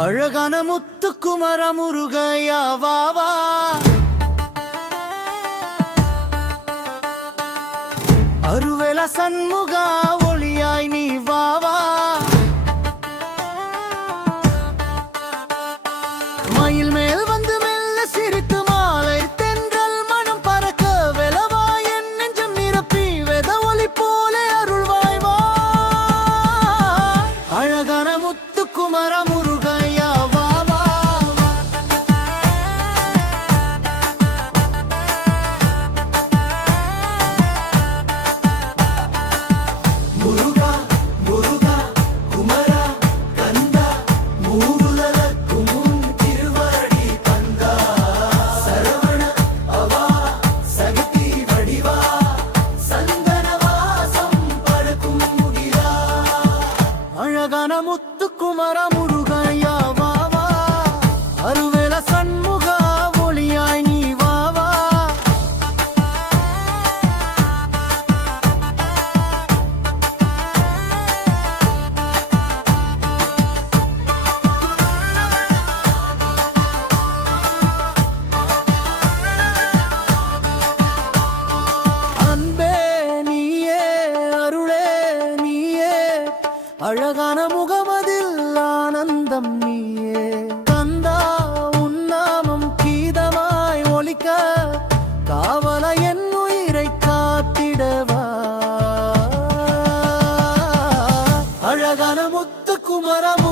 அழகான முத்து குமர முருகையா வாவா அருவேல சண்முகா ஒளியாய் நீ வாவா மயில் அழகான முத்துக்குமர முருகையா அழகான முகமதில் ஆனந்தம் நீயே. கந்தா உன்னாமம் கீதமாய் ஒலிக்க காவல என் உயிரை காத்திடவா. அழகான முத்துக்குமரமும்